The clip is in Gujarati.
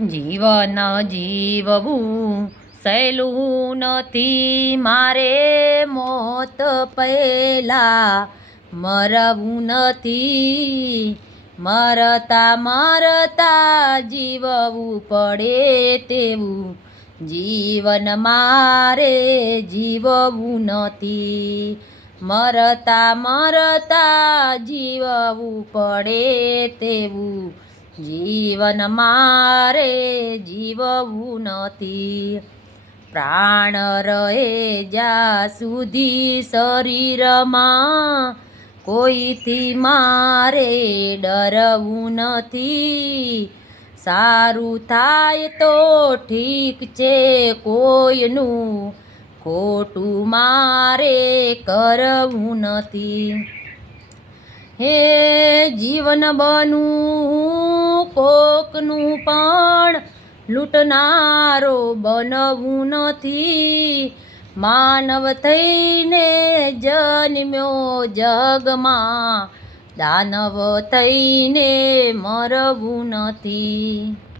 જીવન જીવવું સહેલું નથી, મારે મોત પહેલા મરવું નથી. મરતા મરતા જીવવું પડે તેવું જીવન મારે જીવવું નથી. મરતા મરતા જીવવું પડે તેવું જીવન મારે જીવવું નથી. પ્રાણ રહે જ્યાં સુધી શરીરમાં કોઈથી મારે ડરવું નથી. સારું થાય તો ઠીક છે, કોઈનું ખોટું મારે કરવું નથી. હે જીવન બનવું કોકનું પણ લૂંટનારો બનવું નથી. માનવ થઈને જન્મ્યો જગમાં, દાનવ થઈને મરવું નથી.